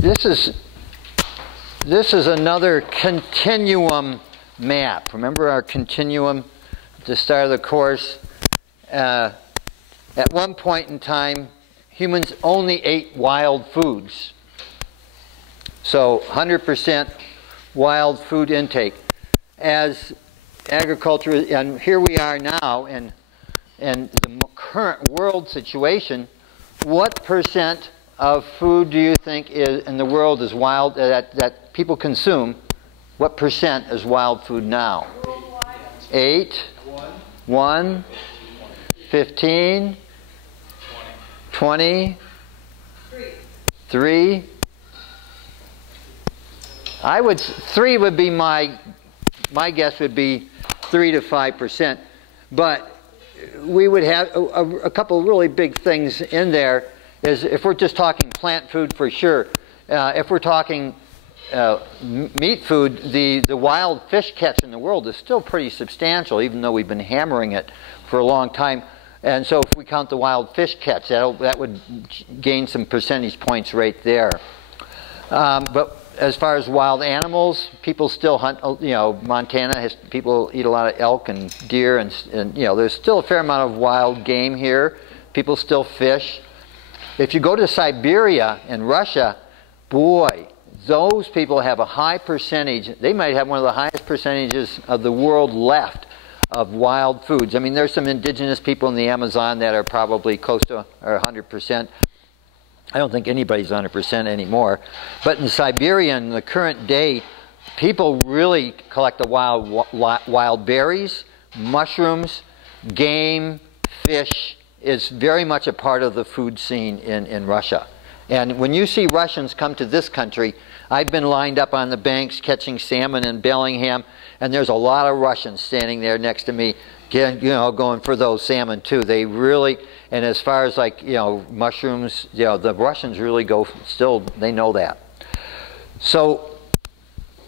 this is another continuum map. Remember our continuum at the start of the course? At one point in time, humans only ate wild foods. So 100% wild food intake. As agriculture, and here we are now in the current world situation, what percent of food do you think is in the world is wild, that people consume? What percent is wild food now? 8, 1, 15, 20, 3. Three would be my guess would be 3 to 5%, but we would have a couple of really big things in there. Is if we're just talking plant food for sure. If we're talking meat food, the wild fish catch in the world is still pretty substantial, even though we've been hammering it for a long time. And so if we count the wild fish catch, that would gain some percentage points right there. But as far as wild animals, people still hunt. Montana people eat a lot of elk and deer, and there's still a fair amount of wild game here. People still fish. If you go to Siberia and Russia, boy, those people have a high percentage. They might have one of the highest percentages of the world left of wild foods. I mean, there's some indigenous people in the Amazon that are probably close to or 100%. I don't think anybody's 100% anymore. But in Siberia, in the current day, people really collect the wild berries, mushrooms, game, fish. Is very much a part of the food scene in Russia. And when you see Russians come to this country, I've been lined up on the banks catching salmon in Bellingham, and there's a lot of Russians standing there next to me, going for those salmon too. They really, and as far as mushrooms, the Russians really go, still, they know that. So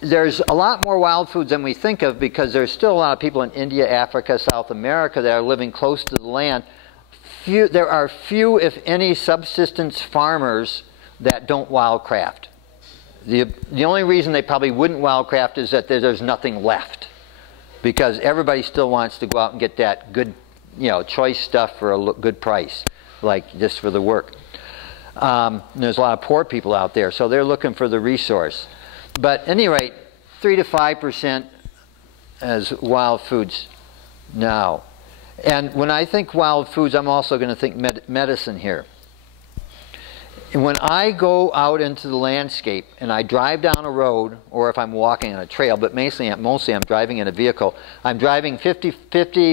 there's a lot more wild foods than we think of, because there's still a lot of people in India, Africa, South America that are living close to the land. There are few, if any, subsistence farmers that don't wildcraft. The only reason they probably wouldn't wildcraft is that there's nothing left, because everybody still wants to go out and get that good, choice stuff for a good price, like just for the work. There's a lot of poor people out there, so they're looking for the resource. But at any rate, 3 to 5% as wild foods now. And when I think wild foods, I'm also going to think medicine here. And when I go out into the landscape and I drive down a road, or if I'm walking on a trail, but mostly I'm driving in a vehicle, I'm driving 50,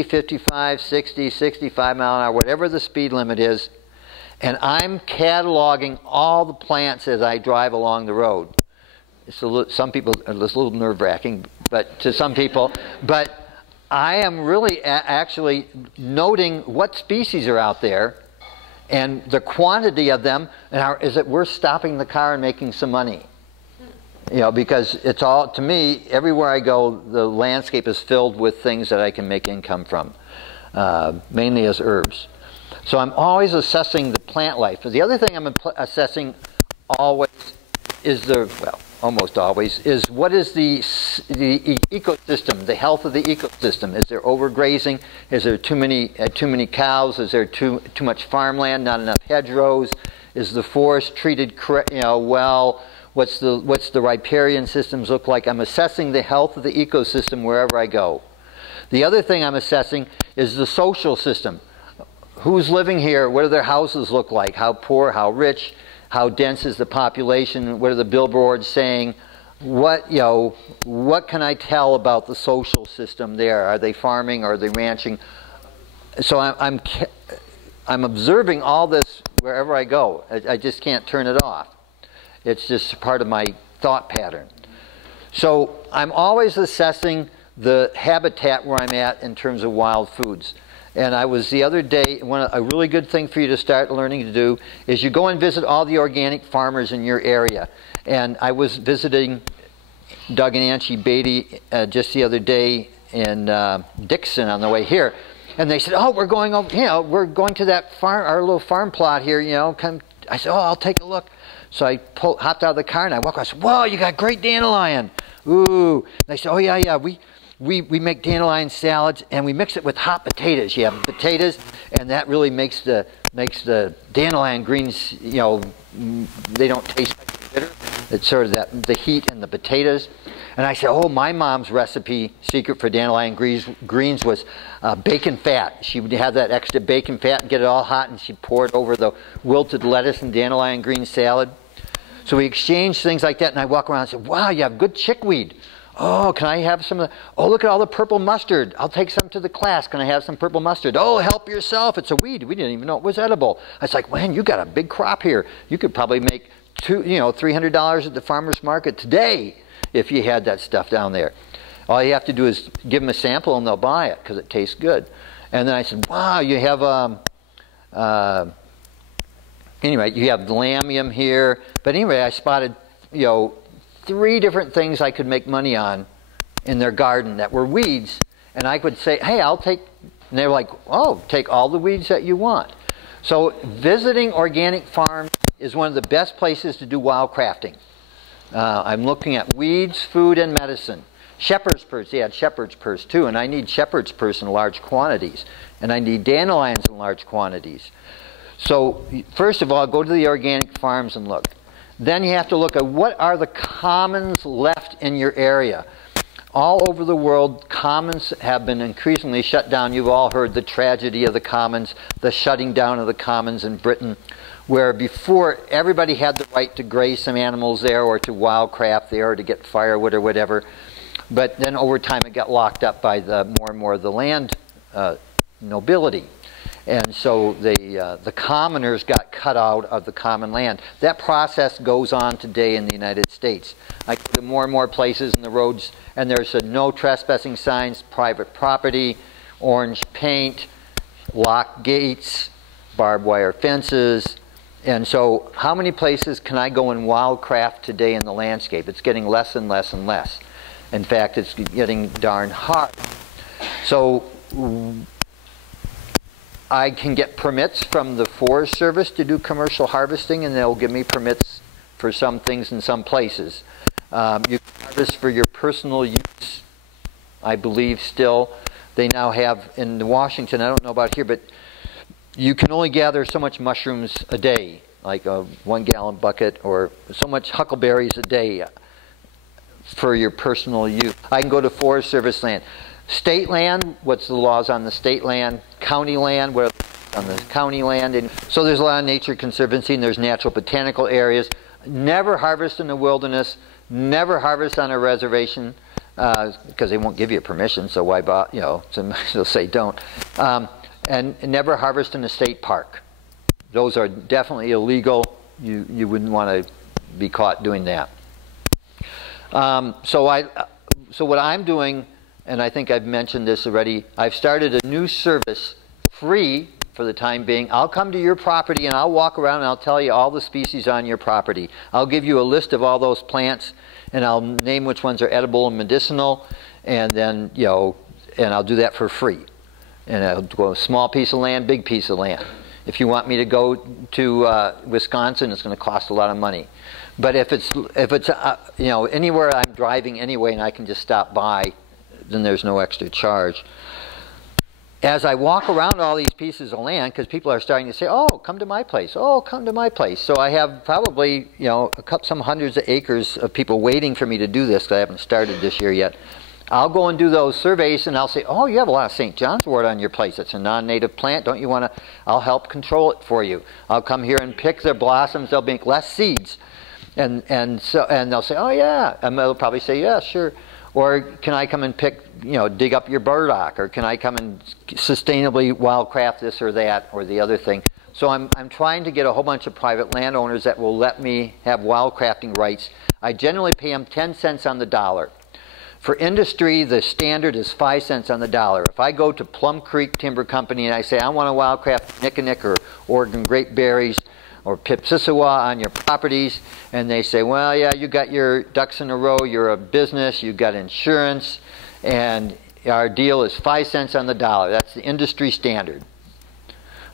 55, 60, 65 mile an hour, whatever the speed limit is, and I'm cataloging all the plants as I drive along the road. Some people, it's a little nerve-wracking, but to some people, but I am really actually noting what species are out there and the quantity of them, and is it worth stopping the car and making some money? Because it's all, to me, everywhere I go, the landscape is filled with things that I can make income from, mainly as herbs. So I'm always assessing the plant life. The other thing I'm assessing always is almost always, is what is the ecosystem, the health of the ecosystem. Is there overgrazing? Is there too many cows? Is there too much farmland? Not enough hedgerows? Is the forest treated well? What's the riparian systems look like? I'm assessing the health of the ecosystem wherever I go. The other thing I'm assessing is the social system. Who's living here? What do their houses look like? How poor? How rich? How dense is the population? What are the billboards saying? What can I tell about the social system there? Are they farming? Are they ranching? So I'm observing all this wherever I go. I just can't turn it off. It's just part of my thought pattern. So I'm always assessing the habitat where I'm at in terms of wild foods. And I was the other day, a really good thing for you to start learning to do is you go and visit all the organic farmers in your area. And I was visiting Doug and Angie Beatty just the other day in Dixon on the way here. And they said, oh, we're going over, we're going to that farm, our little farm plot here, come. I said, oh, I'll take a look. So I hopped out of the car and I walked across. Whoa, you got great dandelion. Ooh. And I said, oh yeah, we make dandelion salads and we mix it with hot potatoes. You have potatoes, and that really makes the dandelion greens, you know, they don't taste like bitter. It's sort of the heat and the potatoes. And I said, oh, my mom's recipe secret for dandelion greens was bacon fat. She would have that extra bacon fat and get it all hot, and she'd pour it over the wilted lettuce and dandelion green salad. So we exchanged things like that, and I walk around and say, wow, you have good chickweed. Oh, can I have some of the, oh, look at all the purple mustard. I'll take some to the class. Can I have some purple mustard? Oh, help yourself. It's a weed. We didn't even know it was edible. I was like, man, you got a big crop here. You could probably make $300 at the farmer's market today if you had that stuff down there. All you have to do is give them a sample and they'll buy it because it tastes good. And then I said, wow, you have, anyway, you have lamium here. But anyway, I spotted, 3 different things I could make money on in their garden that were weeds. And I could say, hey, I'll take, and they were like, oh, take all the weeds that you want. So visiting organic farms is one of the best places to do wildcrafting. I'm looking at weeds, food, and medicine. Shepherd's purse, they had shepherd's purse too, and I need shepherd's purse in large quantities. And I need dandelions in large quantities. So first of all, go to the organic farms and look. Then you have to look at what are the commons left in your area. All over the world, commons have been increasingly shut down. You've all heard the tragedy of the commons, the shutting down of the commons in Britain, where before everybody had the right to graze some animals there or to wildcraft there or to get firewood or whatever. But then over time it got locked up by more and more of the land nobility. And so the commoners got cut out of the common land. That process goes on today in the United States. I go to more and more places in the roads, and there's no trespassing signs, private property, orange paint, locked gates, barbed wire fences. And so how many places can I go and wildcraft today in the landscape? It's getting less and less and less. In fact, it's getting darn hard. So I can get permits from the Forest Service to do commercial harvesting, and they'll give me permits for some things in some places. You can harvest for your personal use, I believe still. They now have in Washington, I don't know about here, but you can only gather so much mushrooms a day, like a 1-gallon bucket, or so much huckleberries a day for your personal use. I can go to Forest Service land. State land, what's the laws on the state land? County land, what are on the county land? And so there's a lot of nature conservancy, and there's natural botanical areas. Never harvest in the wilderness, never harvest on a reservation, because they won't give you permission, so why bother, so they'll say don't. And never harvest in a state park. Those are definitely illegal. You wouldn't want to be caught doing that. So what I'm doing, and I think I've mentioned this already, I've started a new service, free for the time being. I'll come to your property and I'll walk around and I'll tell you all the species on your property. I'll give you a list of all those plants, and I'll name which ones are edible and medicinal, and then, and I'll do that for free. And I'll go a small piece of land, big piece of land. If you want me to go to Wisconsin, it's going to cost a lot of money. But if it's anywhere I'm driving anyway and I can just stop by, then there's no extra charge. As I walk around all these pieces of land, because people are starting to say, oh, come to my place. Oh, come to my place. So I have probably, some hundreds of acres of people waiting for me to do this, because I haven't started this year yet. I'll go and do those surveys, and I'll say, oh, you have a lot of St. John's wort on your place. It's a non-native plant. Don't you want to? I'll help control it for you. I'll come here and pick their blossoms. They'll make less seeds. And they'll say, oh, yeah. And they'll probably say, yeah, sure. Or can I come and dig up your burdock? Or can I come and sustainably wildcraft this or that or the other thing? So I'm trying to get a whole bunch of private landowners that will let me have wildcrafting rights. I generally pay them 10 cents on the dollar. For industry, the standard is 5 cents on the dollar. If I go to Plum Creek Timber Company and I say, I want to wildcraft Nickaниck or Oregon grape berries or Pipsissewa on your properties, and they say, well, yeah, you got your ducks in a row, you're a business, you got insurance, and our deal is 5 cents on the dollar. That's the industry standard.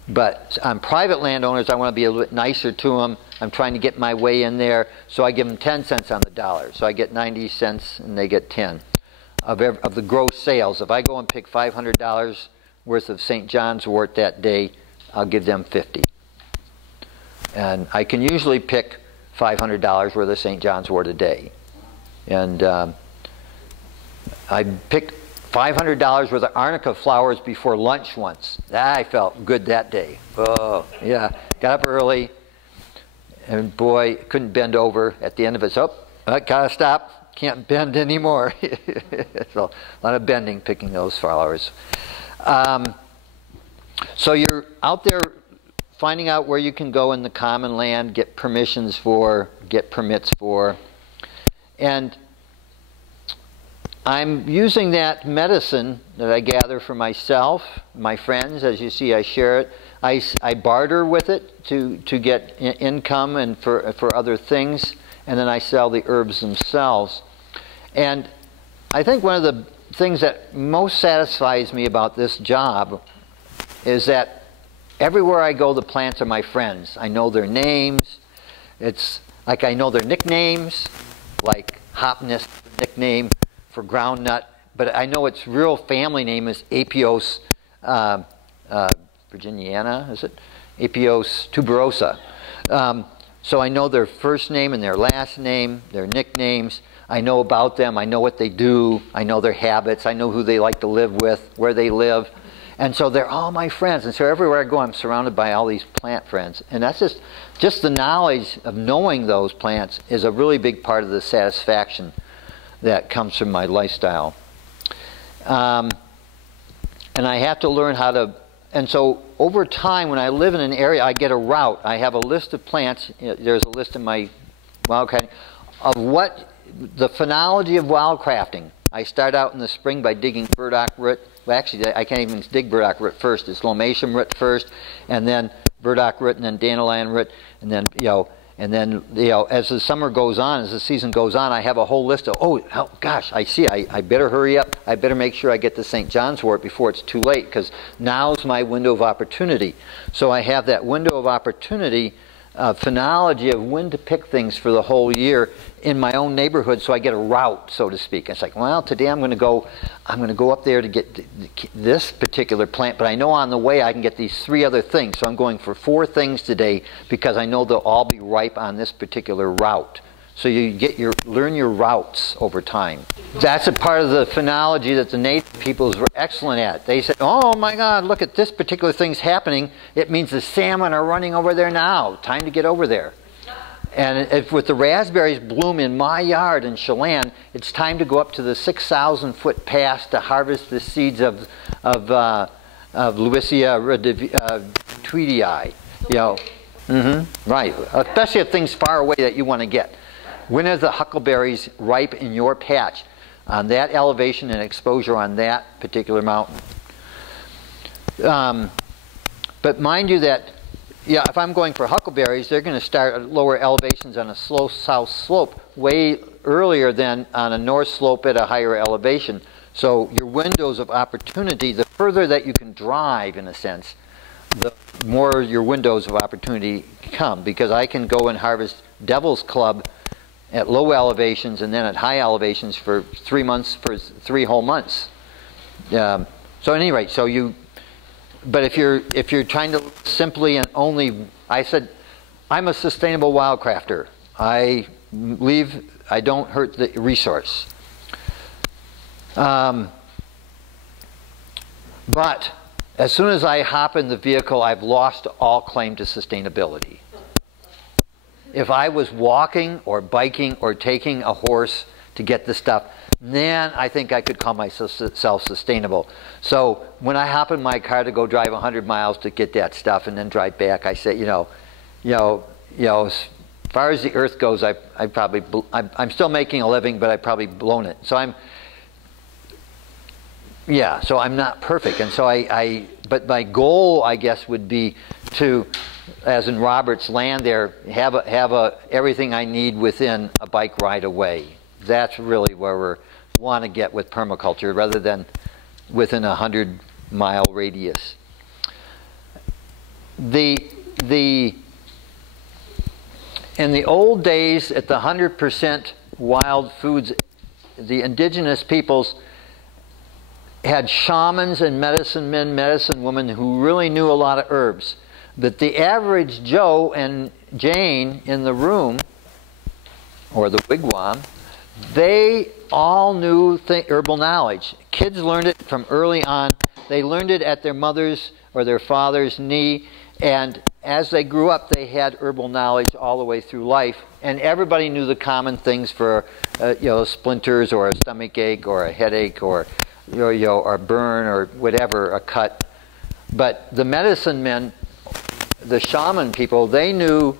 But on private landowners, I want to be a little bit nicer to them. I'm trying to get my way in there, so I give them 10 cents on the dollar. So I get 90 cents and they get 10 of the gross sales. If I go and pick $500 worth of St. John's wort that day, I'll give them 50. And I can usually pick $500 worth of St. John's wort a day. And I picked $500 worth of arnica flowers before lunch once. I felt good that day. Oh, yeah. Got up early, and boy, couldn't bend over at the end of it. So, I gotta stop. Can't bend anymore. So, a lot of bending picking those flowers. So you're out there finding out where you can go in the common land, get permissions for, get permits for. And I'm using that medicine that I gather for myself, my friends. As you see, I share it. I barter with it to get income and for other things, and then I sell the herbs themselves. And I think one of the things that most satisfies me about this job is that everywhere I go, the plants are my friends. I know their names. It's like I know their nicknames, like Hopness, nickname for groundnut, but I know its real family name is Apios virginiana, is it? Apios tuberosa. So I know their first name and their last name, their nicknames. I know about them. I know what they do. I know their habits. I know who they like to live with, where they live. And so they're all my friends. And so everywhere I go, I'm surrounded by all these plant friends. And that's just the knowledge of knowing those plants is a really big part of the satisfaction that comes from my lifestyle. And I have to learn how to, and so over time when I live in an area, I get a route. I have a list of plants. There's a list in my wildcrafting of what the phenology of wildcrafting. I start out in the spring by digging burdock root. Well, actually, I can't even dig burdock root first. It's lomatium root first, and then burdock root, and then dandelion root, and then as the summer goes on, as the season goes on, I have a whole list of, oh gosh, I see, I better hurry up. I better make sure I get the St. John's wort before it's too late, because now's my window of opportunity. So I have that window of opportunity phenology of when to pick things for the whole year in my own neighborhood, so I get a route, so to speak. It's like, well, today I'm going to go up there to get this particular plant, but I know on the way I can get these 3 other things. So I'm going for 4 things today because I know they'll all be ripe on this particular route. So you learn your routes over time. That's a part of the phenology that the native peoples were excellent at. They said, oh my God, look at this particular thing's happening. It means the salmon are running over there now. Time to get over there. And if with the raspberries bloom in my yard in Chelan, it's time to go up to the 6,000-foot pass to harvest the seeds of Lewisia tweedii. Right, especially if things far away that you want to get. When are the huckleberries ripe in your patch on that elevation and exposure on that particular mountain? But mind you that, yeah, if I'm going for huckleberries, they're going to start at lower elevations on a slow south slope way earlier than on a north slope at a higher elevation. So your windows of opportunity, the further that you can drive in a sense, the more your windows of opportunity come, because I can go and harvest Devil's Club at low elevations and then at high elevations for 3 months, for 3 whole months. So at any rate, but if you're trying to simply and only, I said, I'm a sustainable wildcrafter. I don't hurt the resource. But as soon as I hop in the vehicle, I've lost all claim to sustainability. If I was walking or biking or taking a horse to get the stuff, then I think I could call myself self-sustainable. So when I hop in my car to go drive 100 miles to get that stuff and then drive back, I say, as far as the earth goes, I'm still making a living, but I've probably blown it. So so I'm not perfect. And so but my goal, I guess, would be to, as in Robert's land there, have everything I need within a bike ride away. That's really where we want to get with permaculture, rather than within a 100-mile radius. the in the old days, at the 100% wild foods, the indigenous peoples had shamans and medicine men, medicine women who really knew a lot of herbs. But the average Joe and Jane in the room, or the wigwam, they all knew herbal knowledge. Kids learned it from early on. They learned it at their mother's or their father's knee, and as they grew up, they had herbal knowledge all the way through life. And everybody knew the common things for, splinters or a stomach ache or a headache or or burn or whatever, a cut. But the medicine men, the shaman people, they knew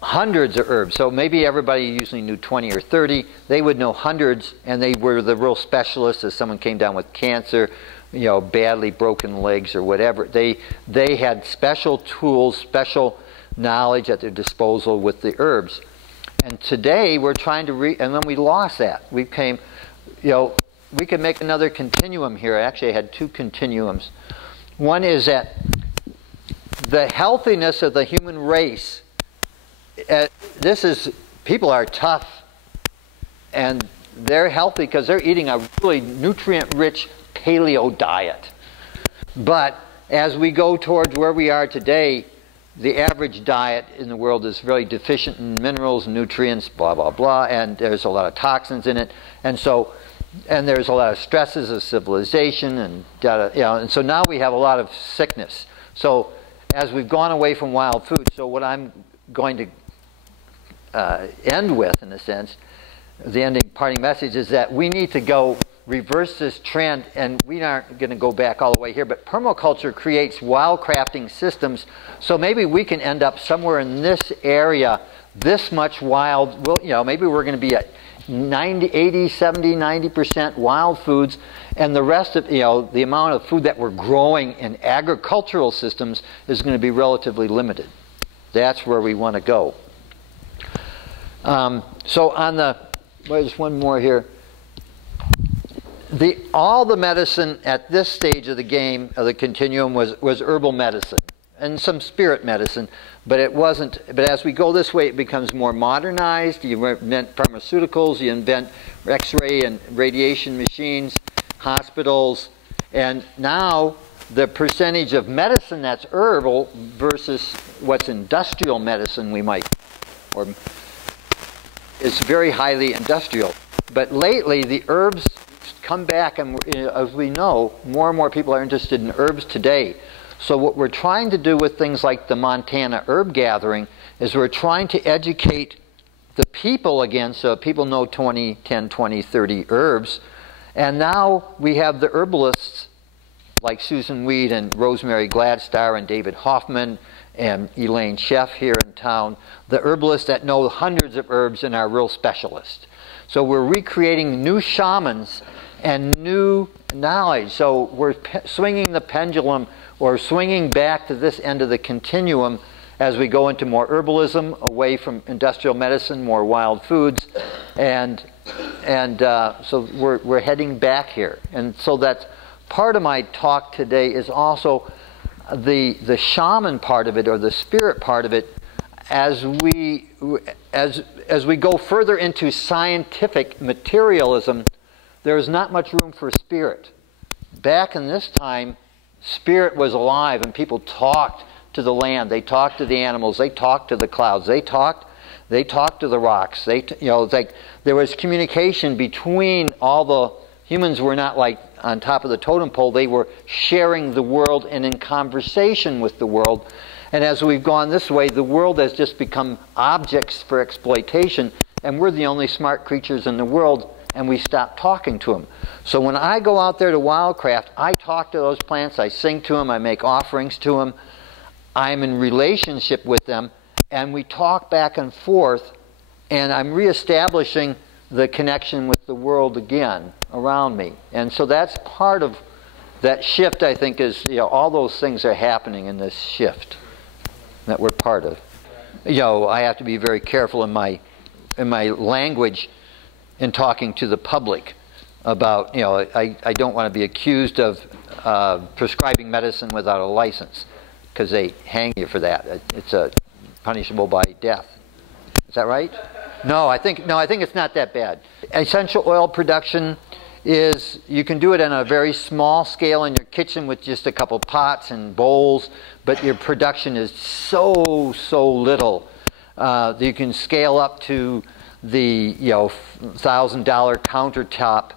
hundreds of herbs. So maybe everybody usually knew 20 or 30. They would know hundreds, and they were the real specialists. If someone came down with cancer, badly broken legs or whatever, they had special tools, special knowledge at their disposal with the herbs. And today we're trying to and then we lost that. We came, we could make another continuum here. Actually, I had two continuums. One is that the healthiness of the human race, people are tough and they're healthy because they're eating a really nutrient-rich paleo diet. But as we go towards where we are today, the average diet in the world is really deficient in minerals, nutrients, blah, blah, blah, and there's a lot of toxins in it. And there's a lot of stresses of civilization, and and so now we have a lot of sickness. So as we've gone away from wild food, so what I'm going to end with, in a sense, the parting message is that we need to reverse this trend, and we aren't going to go back all the way here, but permaculture creates wildcrafting systems, so maybe we can end up somewhere in this area, this much wild, maybe we're going to be at 80, 70, 90% wild foods, and the rest of, the amount of food that we're growing in agricultural systems is going to be relatively limited. That's where we want to go. So on there's one more here. All the medicine at this stage of the game, of the continuum, was herbal medicine and some spirit medicine, but it wasn't. But as we go this way, it becomes more modernized. You invent pharmaceuticals, you invent X-ray and radiation machines, hospitals, and now the percentage of medicine that's herbal versus what's industrial medicine is very highly industrial. But lately, the herbs come back, and as we know, more and more people are interested in herbs today. So what we're trying to do with things like the Montana herb gathering is we're trying to educate the people again, so people know 10, 20, 30 herbs. And now we have the herbalists like Susan Weed and Rosemary Gladstar and David Hoffman and Elaine Sheff here in town, the herbalists that know hundreds of herbs and are real specialists. So we're recreating new shamans and new knowledge. So we're swinging the pendulum, or swinging back to this end of the continuum as we go into more herbalism, away from industrial medicine, more wild foods, and so we're heading back here. And so that's part of my talk today is also the shaman part of it, or the spirit part of it, as we go further into scientific materialism. There's not much room for spirit. Back in this time, spirit was alive, and people talked to the land, they talked to the animals, they talked to the clouds, they talked to the rocks. There was communication between all the humans. Were not like on top of the totem pole. They were sharing the world and in conversation with the world. And as we've gone this way, the world has just become objects for exploitation, and we're the only smart creatures in the world, and we stop talking to them. So when I go out there to wildcraft, I talk to those plants, I sing to them, I make offerings to them, I'm in relationship with them, and we talk back and forth, and I'm reestablishing the connection with the world again around me. And so that's part of that shift, I think, is, all those things are happening in this shift that we're part of. I have to be very careful in my language in talking to the public about, I don't want to be accused of prescribing medicine without a license. because they hang you for that. It's punishable by death. Is that right? No, I think it's not that bad. Essential oil production is, you can do it on a very small scale in your kitchen with just a couple pots and bowls, but your production is so little that you can scale up to the $1,000 countertop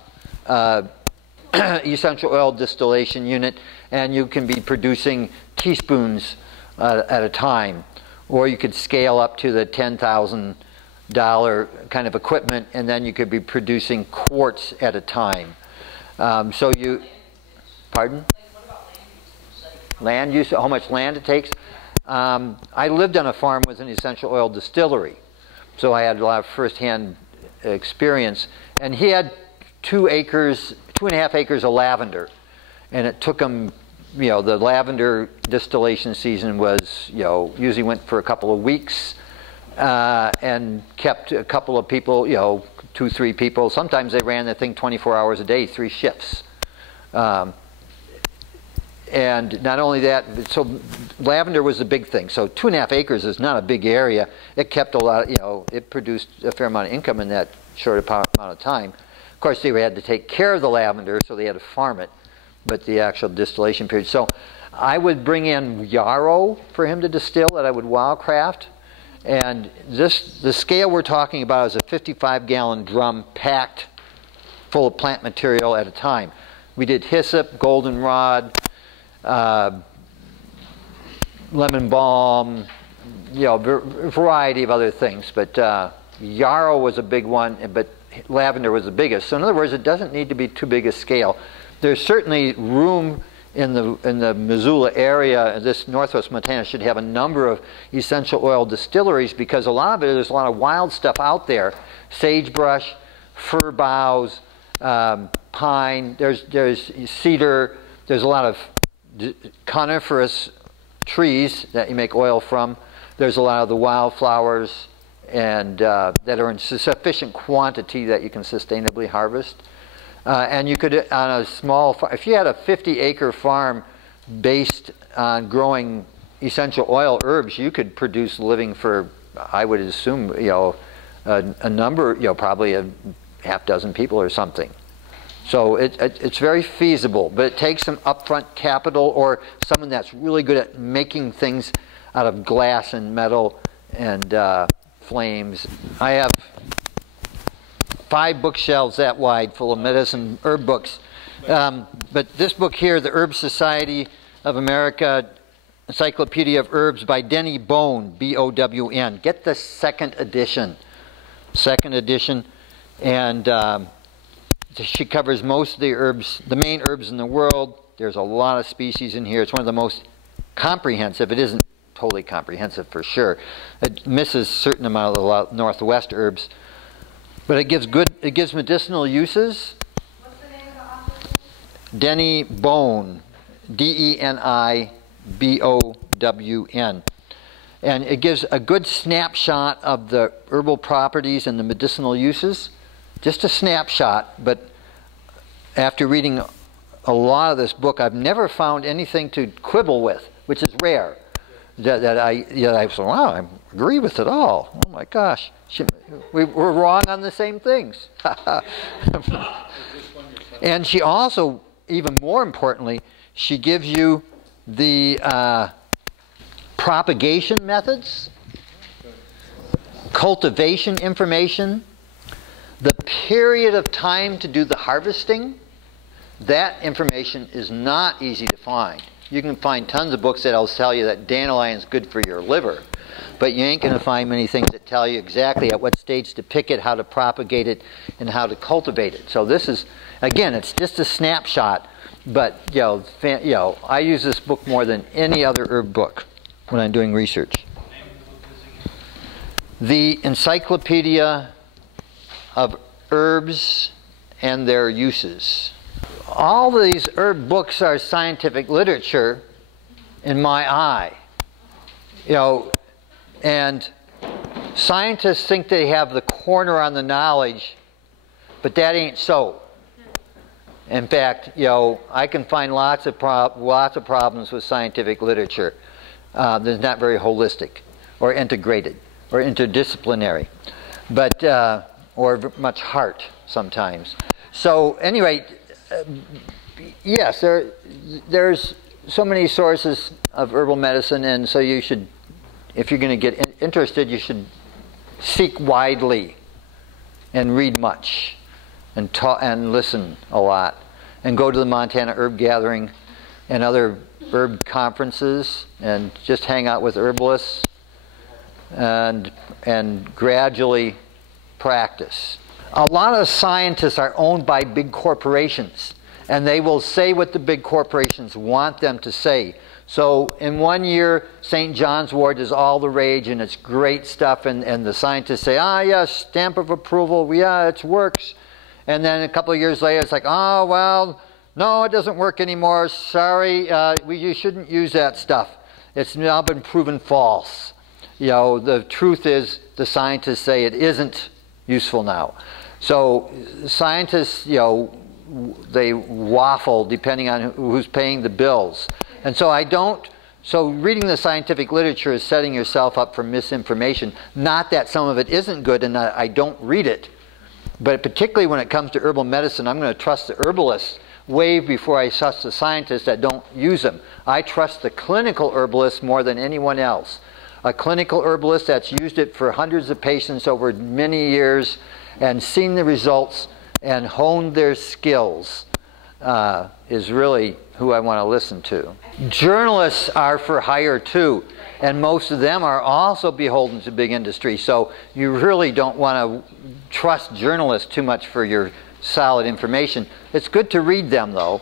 essential oil distillation unit, and you can be producing teaspoons at a time, or you could scale up to the $10,000 kind of equipment, and then you could be producing quarts at a time. So you, pardon? Land use, how much land it takes? I lived on a farm with an essential oil distillery, so I had a lot of first-hand experience. And he had 2.5 acres of lavender, and it took him, the lavender distillation season was, usually went for a couple of weeks, and kept a couple of people, 2-3 people. Sometimes they ran the thing 24 hours a day, 3 shifts. And not only that, so lavender was the big thing. So 2.5 acres is not a big area. It kept a lot, it produced a fair amount of income in that short amount of time. Of course, they had to take care of the lavender, so they had to farm it, but the actual distillation period. So I would bring in yarrow for him to distill that I would wildcraft. And the scale we're talking about is a 55-gallon drum packed full of plant material at a time. We did hyssop, goldenrod, lemon balm, a variety of other things. But yarrow was a big one, but lavender was the biggest. So in other words, it doesn't need to be too big a scale. There's certainly room in the Missoula area. This northwest Montana should have a number of essential oil distilleries, because a lot of it, there's a lot of wild stuff out there. Sagebrush, fir boughs, pine, there's cedar, there's a lot of coniferous trees that you make oil from. There's a lot of the wildflowers and that are in sufficient quantity that you can sustainably harvest. And you could, on a small farm, if you had a 50-acre farm based on growing essential oil herbs, you could produce a living for, I would assume, a number, probably a half dozen people or something. So it's very feasible, but it takes some upfront capital, or someone that's really good at making things out of glass and metal and flames. I have 5 bookshelves that wide full of medicine herb books. But this book here, The Herb Society of America, Encyclopedia of Herbs by Denny Bone, B-O-W-N. Get the second edition. And she covers most of the herbs, the main herbs in the world. There's a lot of species in here. It's one of the most comprehensive. It isn't totally comprehensive for sure. It misses a certain amount of the Northwest herbs. But it gives medicinal uses. What's the name of the author? Denny Bone, D-E-N-I-B-O-W-N. And it gives a good snapshot of the herbal properties and the medicinal uses. Just a snapshot, but after reading a lot of this book, I've never found anything to quibble with, which is rare. That I said, wow, I agree with it all. Oh my gosh, we're wrong on the same things. And she also, even more importantly, she gives you the propagation methods, cultivation information, the period of time to do the harvesting. That information is not easy to find. You can find tons of books that'll tell you that dandelion is good for your liver, but you ain't going to find many things that tell you exactly at what stage to pick it, how to propagate it, and how to cultivate it. So this is, again, it's just a snapshot, but I use this book more than any other herb book when I'm doing research. The Encyclopedia of Herbs and Their Uses. All these herb books are scientific literature in my eye. And scientists think they have the corner on the knowledge, but that ain't so. In fact, I can find lots of problems with scientific literature. That's not very holistic or integrated or interdisciplinary, but or much heart sometimes. So anyway, yes, there's so many sources of herbal medicine, and so you should, if you're going to get interested, you should seek widely and read much and talk and listen a lot and go to the Montana Herb Gathering and other herb conferences and just hang out with herbalists and gradually practice. A lot of scientists are owned by big corporations, and they will say what the big corporations want them to say. So in one year, St. John's wort is all the rage and it's great stuff, and the scientists say, ah yes, stamp of approval, yeah, it works. And then a couple of years later, it's like, oh well, no, it doesn't work anymore, sorry, you shouldn't use that stuff. It's now been proven false. You know, the truth is, the scientists say it isn't useful now. So scientists, you know, they waffle depending on who's paying the bills. And so so reading the scientific literature is setting yourself up for misinformation. Not that some of it isn't good and I don't read it, but particularly when it comes to herbal medicine, I'm going to trust the herbalists way before I trust the scientists that don't use them. I trust the clinical herbalists more than anyone else. A clinical herbalist that's used it for hundreds of patients over many years and seen the results and honed their skills is really who I want to listen to. Journalists are for hire too, and most of them are also beholden to big industry, so you really don't want to trust journalists too much for your solid information. It's good to read them though.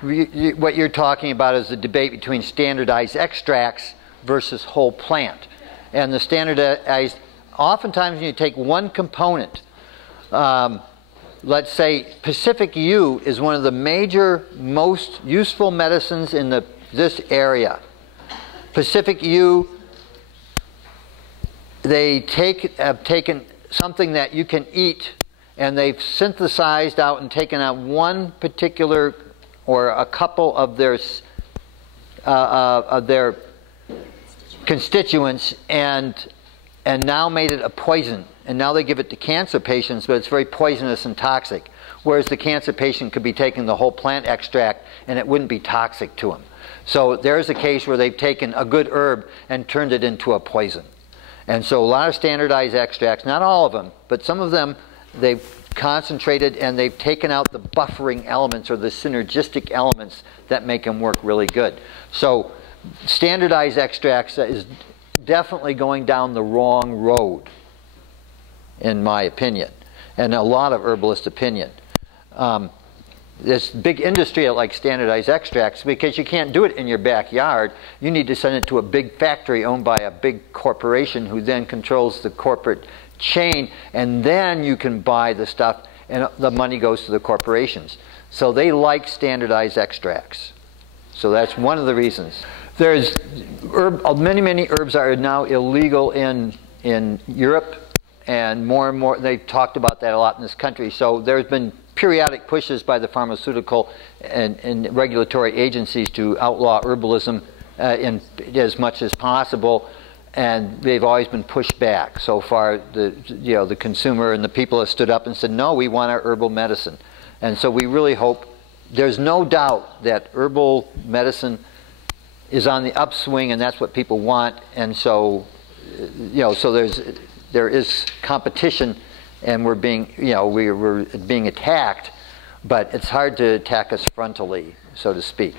What you're talking about is the debate between standardized extracts versus whole plant. And the standardized, oftentimes you take one component. Let's say Pacific Yew is one of the major, most useful medicines in this area. Pacific Yew, they have taken something that you can eat, and they've synthesized out and taken out one particular or a couple of their constituents and now made it a poison. And now they give it to cancer patients, but it's very poisonous and toxic. Whereas the cancer patient could be taking the whole plant extract and it wouldn't be toxic to them. So there's a case where they've taken a good herb and turned it into a poison. And so a lot of standardized extracts, not all of them, but some of them, they've concentrated and they've taken out the buffering elements or the synergistic elements that make them work really good. So standardized extracts is definitely going down the wrong road, in my opinion, and a lot of herbalist opinion. This big industry like standardized extracts, because you can't do it in your backyard. You need to send it to a big factory owned by a big corporation who then controls the corporate chain, and then you can buy the stuff and the money goes to the corporations. So they like standardized extracts. So that's one of the reasons. There's many herbs are now illegal in Europe, and more they've talked about that a lot in this country. So there's been periodic pushes by the pharmaceutical and regulatory agencies to outlaw herbalism as much as possible, and they've always been pushed back. So far, the consumer and the people have stood up and said, no, we want our herbal medicine. And so we really hope, there's no doubt that herbal medicine is on the upswing, and that's what people want. And so, so there is competition, and we're being, we're being attacked, but it's hard to attack us frontally, so to speak.